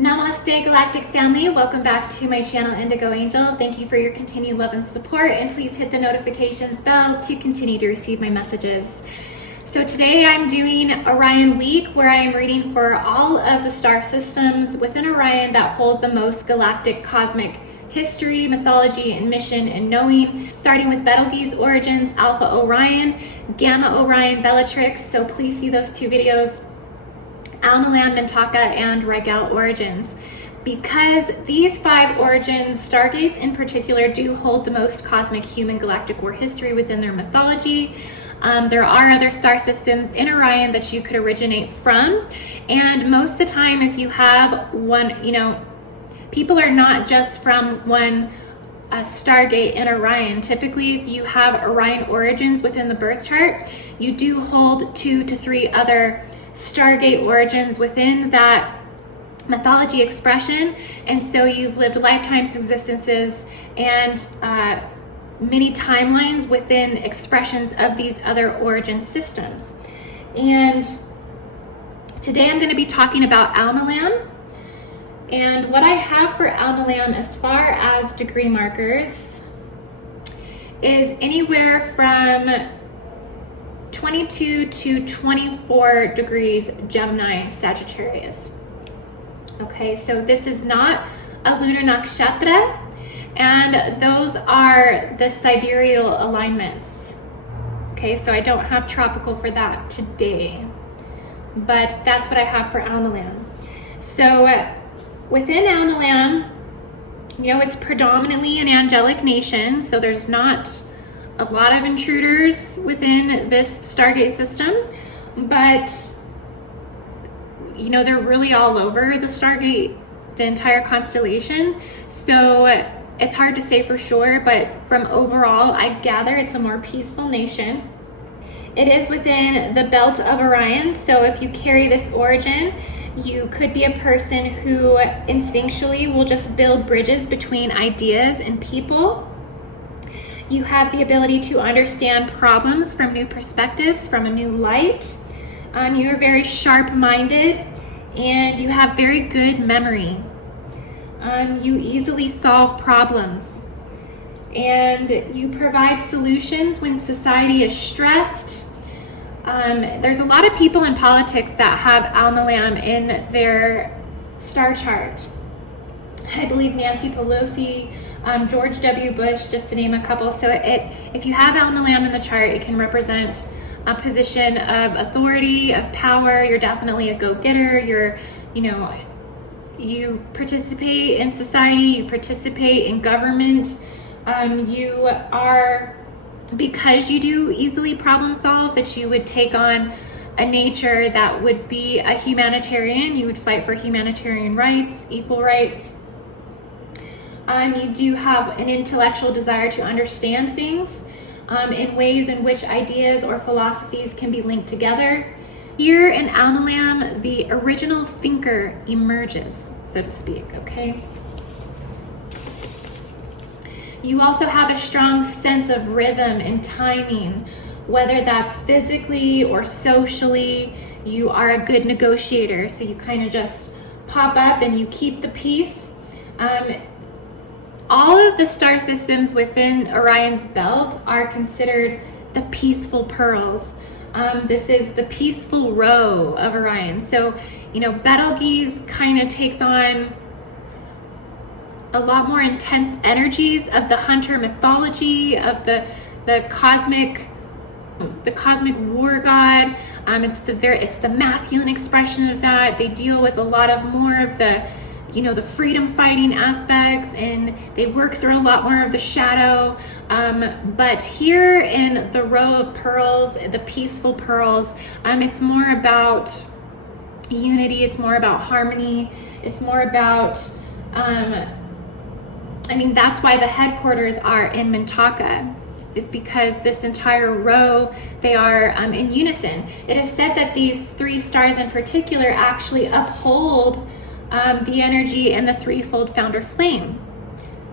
Namaste Galactic Family, welcome back to my channel Indigo Angel. Thank you for your continued love and support, and please hit the notifications bell to continue to receive my messages. So today I'm doing Orion week, where I am reading for all of the star systems within Orion that hold the most galactic cosmic history, mythology, and mission and knowing, starting with Betelgeuse origins, Alpha Orion, Gamma Orion Bellatrix, so please see those two videos, Alnilam and Regal origins. Because these 5 origin stargates in particular do hold the most cosmic human galactic war history within their mythology. There are other star systems in Orion that you could originate from, and most of the time if you have one, people are not just from one stargate in Orion. Typically, if you have Orion origins within the birth chart, you do hold 2 to 3 other stargate origins within that mythology expression, and so you've lived lifetimes existences and many timelines within expressions of these other origin systems. And today I'm going to be talking about Alnilam, and what I have for Alnilam as far as degree markers is anywhere from 22 to 24 degrees Gemini Sagittarius. Okay, so this is not a lunar nakshatra, and those are the sidereal alignments. Okay, so I don't have tropical for that today, but that's what I have for Alnilam. So within Alnilam, it's predominantly an angelic nation, so there's not a lot of intruders within this Stargate system, but they're really all over the Stargate, the entire constellation. So it's hard to say for sure, but from overall, I gather it's a more peaceful nation. It is within the belt of Orion, so if you carry this origin, you could be a person who instinctually will just build bridges between ideas and people. You have the ability to understand problems from new perspectives, from a new light. You are very sharp-minded, and you have very good memory. You easily solve problems, and you provide solutions when society is stressed. There's a lot of people in politics that have Alnilam in their star chart. I believe Nancy Pelosi, George W. Bush, just to name a couple. So if you have Alnilam in the chart, it can represent a position of authority, of power. You're definitely a go-getter. You participate in society, you participate in government. You are, because you do easily problem solve, that you would take on a nature that would be a humanitarian. You would fight for humanitarian rights, equal rights. You do have an intellectual desire to understand things in ways in which ideas or philosophies can be linked together. Here in Alnilam, the original thinker emerges, so to speak, okay? You also have a strong sense of rhythm and timing, whether that's physically or socially. You are a good negotiator, so you kind of just pop up and you keep the peace. All of the star systems within Orion's belt are considered the peaceful pearls. This is the peaceful row of Orion. So, Betelgeuse kind of takes on a lot more intense energies of the hunter mythology, of the cosmic war god. It's the masculine expression of that. They deal with a lot of more of the freedom fighting aspects, and they work through a lot more of the shadow. But here in the row of pearls, the peaceful pearls, it's more about unity. It's more about harmony. It's more about, that's why the headquarters are in Mintaka, is because this entire row, they are in unison. It is said that these 3 stars in particular actually uphold the energy and the threefold founder flame.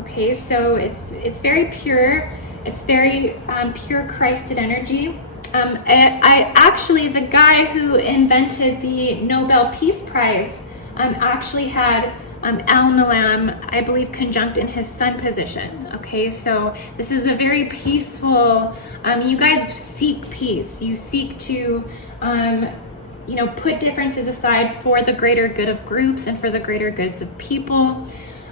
Okay, so it's very pure. It's very pure Christed energy. I actually, the guy who invented the Nobel Peace Prize actually had Alnilam, I believe, conjunct in his sun position. Okay, so this is a very peaceful, you guys seek peace. You seek to, put differences aside for the greater good of groups and for the greater goods of people.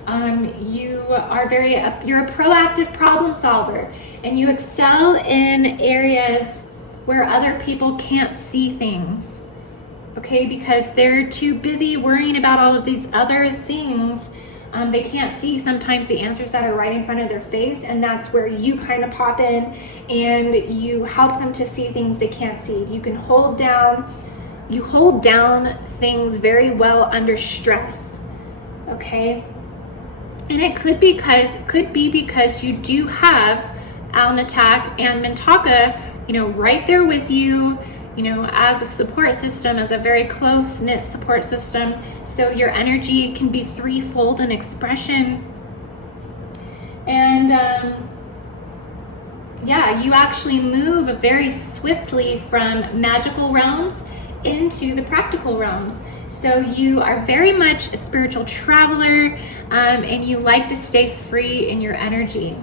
You're a proactive problem solver, and you excel in areas where other people can't see things. Okay, because they're too busy worrying about all of these other things. They can't see sometimes the answers that are right in front of their face, and that's where you kind of pop in and you help them to see things they can't see. You hold down things very well under stress. Okay, and it could be because you do have Alnitak and Mintaka, right there with you, as a support system, as a very close-knit support system. So your energy can be threefold in expression. And you actually move very swiftly from magical realms into the practical realms. So you are very much a spiritual traveler, and you like to stay free in your energy.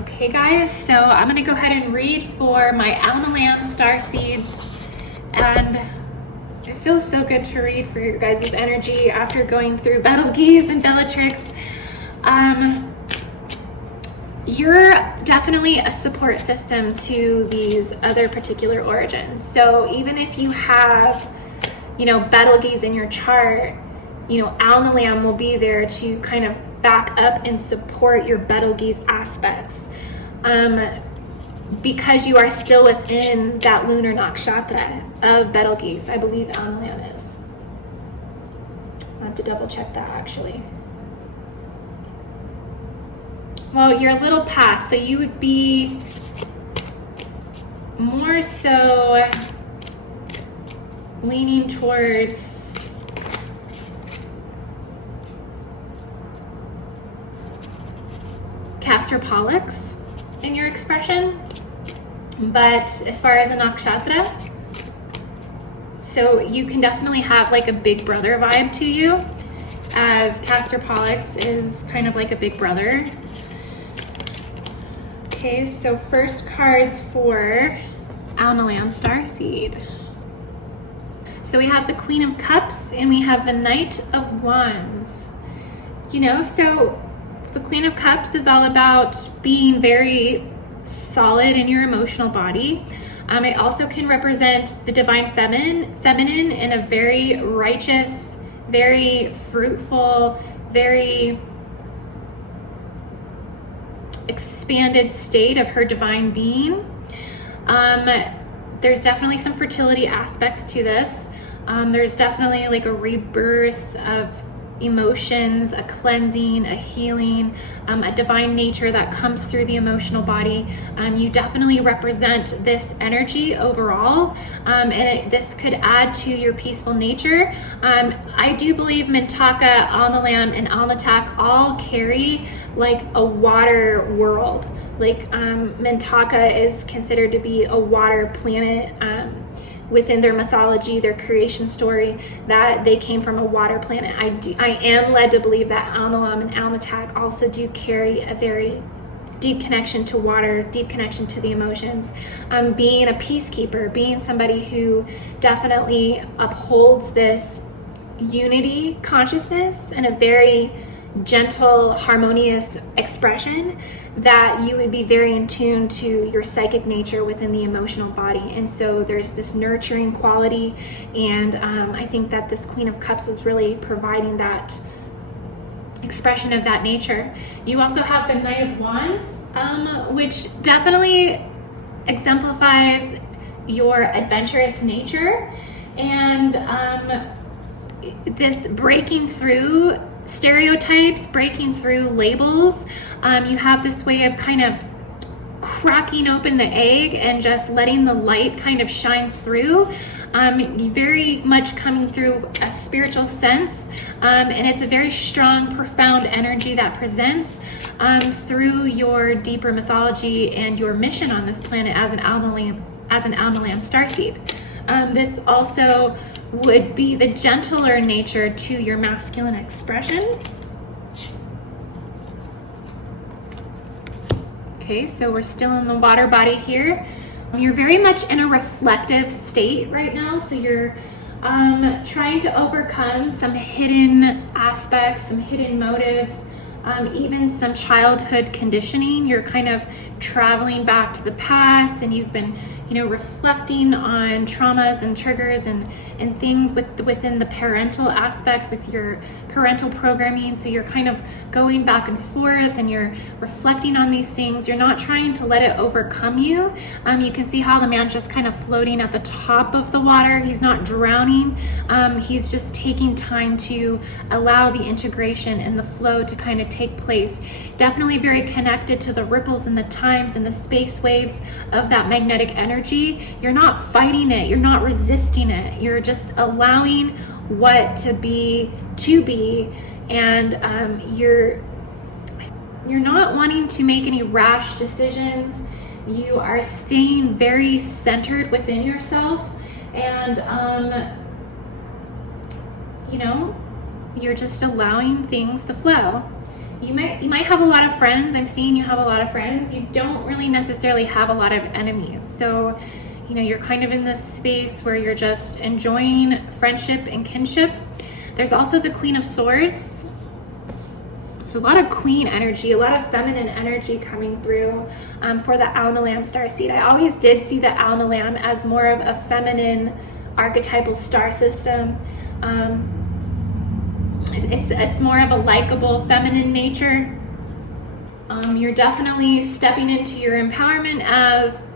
Okay guys, so I'm going to go ahead and read for my Alnilam Starseeds, and it feels so good to read for your guys' energy after going through Betelgeuse and Bellatrix. You're definitely a support system to these other particular origins. So even if you have, Betelgeuse in your chart, Alnilam will be there to kind of back up and support your Betelgeuse aspects, because you are still within that lunar nakshatra of Betelgeuse. I believe Alnilam is. I'll have to double check that actually. Well, you're a little past, so you would be more so leaning towards Castor Pollux in your expression, but as far as a nakshatra, so you can definitely have like a big brother vibe to you, as Castor Pollux is kind of like a big brother. Okay, so first cards for Alnilam Starseed. So we have the Queen of Cups and we have the Knight of Wands. So the Queen of Cups is all about being very solid in your emotional body. It also can represent the divine feminine in a very righteous, very fruitful, very expanded state of her divine being. There's definitely some fertility aspects to this. There's definitely like a rebirth of emotions, a cleansing, a healing, a divine nature that comes through the emotional body. You definitely represent this energy overall, and this could add to your peaceful nature. I do believe Mintaka, Alnilam, and Alnitak all carry like a water world. Like Mintaka is considered to be a water planet. Within their mythology, their creation story, that they came from a water planet. I am led to believe that Alnilam and Alnitak also do carry a very deep connection to water, deep connection to the emotions. Being a peacekeeper, being somebody who definitely upholds this unity consciousness in a very gentle, harmonious expression, that you would be very in tune to your psychic nature within the emotional body. And so there's this nurturing quality, and I think that this Queen of Cups is really providing that expression of that nature. You also have the Knight of Wands, which definitely exemplifies your adventurous nature, and this breaking through stereotypes, breaking through labels. You have this way of kind of cracking open the egg and just letting the light kind of shine through. Very much coming through a spiritual sense, and it's a very strong, profound energy that presents through your deeper mythology and your mission on this planet as an Alnilam Starseed. This also would be the gentler nature to your masculine expression. Okay, so we're still in the water body here. You're very much in a reflective state right now, so you're trying to overcome some hidden aspects, some hidden motives, even some childhood conditioning. You're kind of traveling back to the past, and you've been, reflecting on traumas and triggers and things within the parental aspect with your parental programming. So you're kind of going back and forth, and you're reflecting on these things. You're not trying to let it overcome you. You can see how the man's just kind of floating at the top of the water. He's not drowning. He's just taking time to allow the integration and the flow to kind of take place. Definitely very connected to the ripples and the times and the space waves of that magnetic energy. You're not fighting it. You're not resisting it. You're just allowing what to be, and you're not wanting to make any rash decisions. You are staying very centered within yourself, and you're just allowing things to flow. You might have a lot of friends. I'm seeing you have a lot of friends. You don't really necessarily have a lot of enemies. So, you're kind of in this space where you're just enjoying friendship and kinship. There's also the Queen of Swords. So a lot of queen energy, a lot of feminine energy coming through for the Alnilam Starseed. I always did see the Alnilam as more of a feminine archetypal star system. It's more of a likable feminine nature. You're definitely stepping into your empowerment as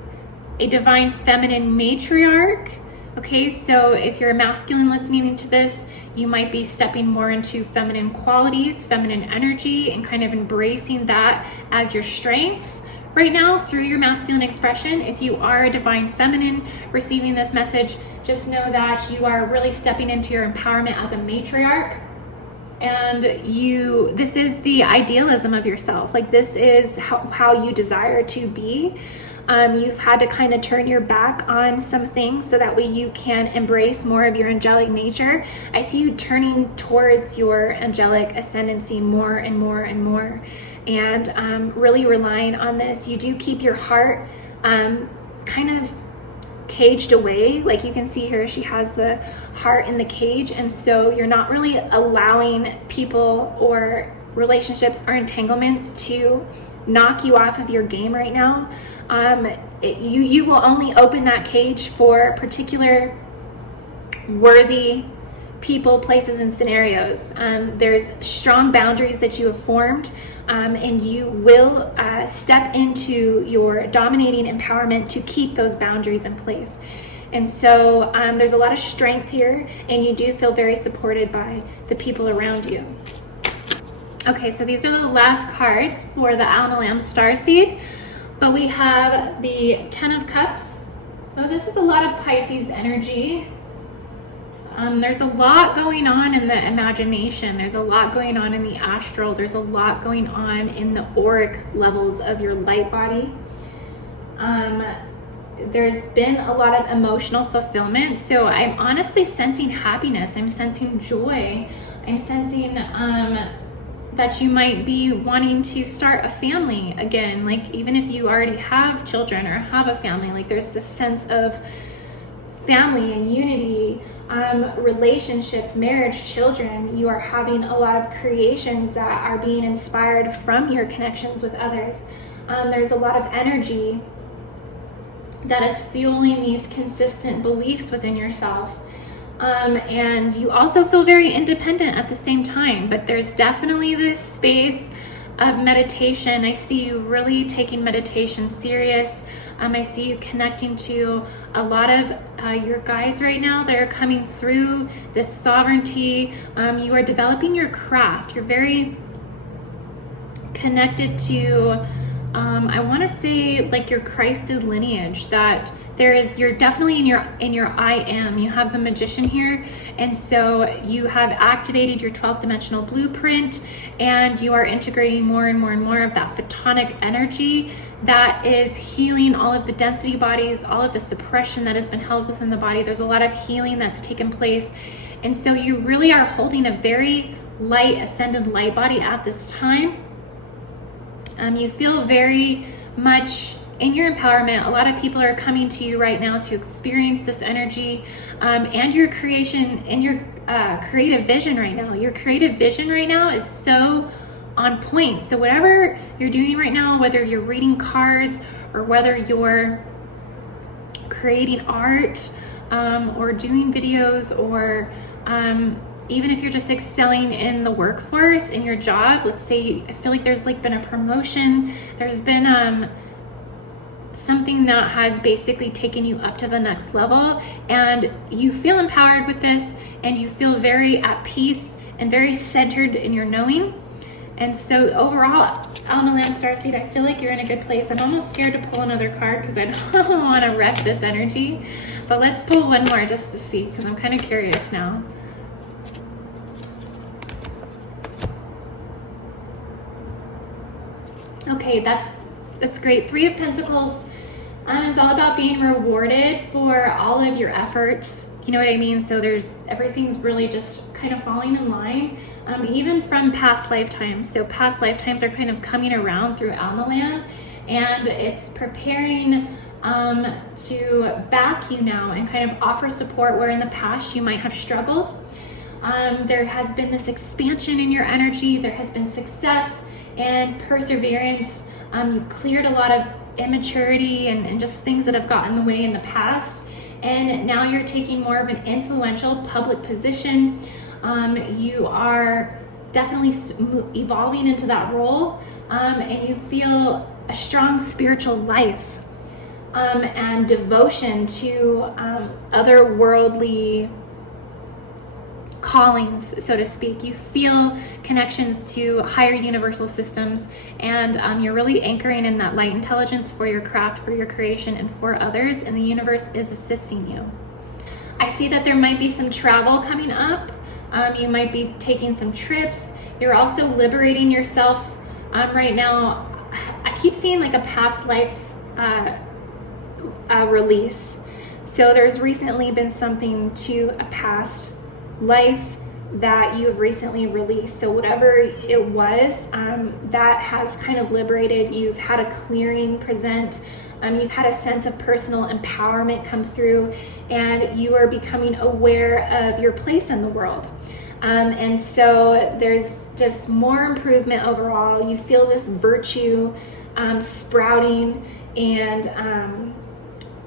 a divine feminine matriarch. Okay, so if you're a masculine listening to this, you might be stepping more into feminine qualities, feminine energy, and kind of embracing that as your strengths right now through your masculine expression. If you are a divine feminine receiving this message, just know that you are really stepping into your empowerment as a matriarch. And this is the idealism of yourself. Like, this is how you desire to be. You've had to kind of turn your back on some things so that way you can embrace more of your angelic nature. I see you turning towards your angelic ascendancy more and more and more, and really relying on this. You do keep your heart kind of caged away. Like you can see here, she has the heart in the cage, and so you're not really allowing people or relationships or entanglements to knock you off of your game right now. You will only open that cage for particular worthy people, places, and scenarios. There's strong boundaries that you have formed, and you will step into your dominating empowerment to keep those boundaries in place. And so there's a lot of strength here, and you do feel very supported by the people around you. Okay, so these are the last cards for the Alnilam Starseed, but we have the Ten of Cups. So this is a lot of Pisces energy. There's a lot going on in the imagination. There's a lot going on in the astral. There's a lot going on in the auric levels of your light body. There's been a lot of emotional fulfillment. So I'm honestly sensing happiness. I'm sensing joy. I'm sensing that you might be wanting to start a family again. Like, even if you already have children or have a family, like there's this sense of family and unity, relationships, marriage, children. You are having a lot of creations that are being inspired from your connections with others. There's a lot of energy that is fueling these consistent beliefs within yourself. And you also feel very independent at the same time, but there's definitely this space of meditation. I see you really taking meditation serious. I see you connecting to a lot of your guides right now that are coming through this sovereignty. You are developing your craft. You're very connected to I want to say like your Christed lineage, that you're definitely in your I am. You have the Magician here, and so you have activated your 12th dimensional blueprint, and you are integrating more and more and more of that photonic energy that is healing all of the density bodies, all of the suppression that has been held within the body. There's a lot of healing that's taken place, and so you really are holding a very light ascended light body at this time. You feel very much in your empowerment. A lot of people are coming to you right now to experience this energy, and your creation and your creative vision right now. Your creative vision right now is so on point. So whatever you're doing right now, whether you're reading cards or whether you're creating art, or doing videos, or even if you're just excelling in the workforce, in your job, let's say, I feel like there's like been a promotion, there's been something that has basically taken you up to the next level, and you feel empowered with this, and you feel very at peace and very centered in your knowing. And so overall, Alnilam Starseed, I feel like you're in a good place. I'm almost scared to pull another card because I don't want to wreck this energy, but let's pull one more just to see, because I'm kind of curious now. Okay, that's great. Three of Pentacles. It's all about being rewarded for all of your efforts. You know what I mean? So everything's really just kind of falling in line, even from past lifetimes. So past lifetimes are kind of coming around through Alnilam, and it's preparing to back you now and kind of offer support where in the past you might have struggled. There has been this expansion in your energy. There has been success and perseverance. You've cleared a lot of immaturity and just things that have gotten in the way in the past, and now you're taking more of an influential public position. You are definitely evolving into that role, and you feel a strong spiritual life, and devotion to otherworldly callings, so to speak. You feel connections to higher universal systems, and you're really anchoring in that light intelligence for your craft, for your creation, and for others, and the universe is assisting you. I see that there might be some travel coming up. You might be taking some trips. You're also liberating yourself right now. I keep seeing like a past life release. So there's recently been something to a past life that you have recently released. So whatever it was, that has kind of liberated. You've had a clearing present. You've had a sense of personal empowerment come through, and you are becoming aware of your place in the world. And so there's just more improvement overall. You feel this virtue sprouting, and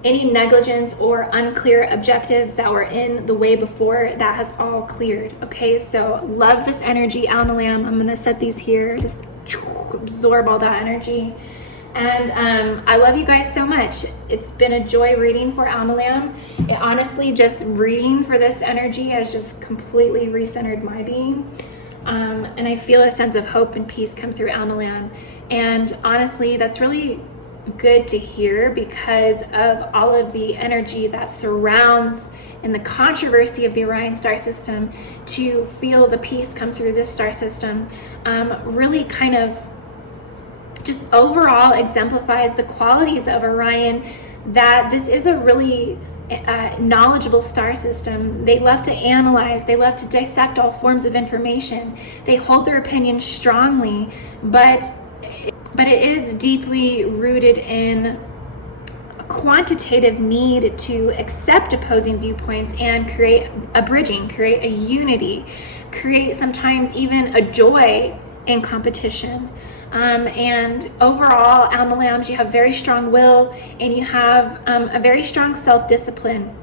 any negligence or unclear objectives that were in the way before, that has all cleared. Okay, so love this energy, Alnilam. I'm gonna set these here, just absorb all that energy. And I love you guys so much. It's been a joy reading for Alnilam. It honestly, just reading for this energy has just completely recentered my being. And I feel a sense of hope and peace come through Alnilam. And honestly, that's really good to hear, because of all of the energy that surrounds and the controversy of the Orion star system. To feel the peace come through this star system really kind of just overall exemplifies the qualities of Orion, that this is a really knowledgeable star system. They love to analyze, they love to dissect all forms of information, they hold their opinions strongly, but it is deeply rooted in a quantitative need to accept opposing viewpoints and create a bridging, create a unity, create sometimes even a joy in competition. And overall, Alnilams, you have very strong will, and you have a very strong self-discipline.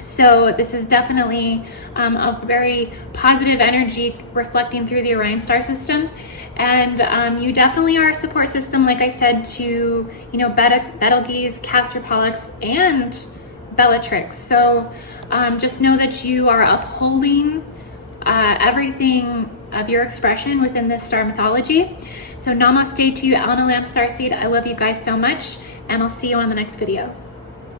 So this is definitely a very positive energy reflecting through the Orion star system. And you definitely are a support system, like I said, to, Betelgeuse, Castor Pollux, and Bellatrix. So just know that you are upholding everything of your expression within this star mythology. So namaste to you, Alnilam Starseed. I love you guys so much, and I'll see you on the next video.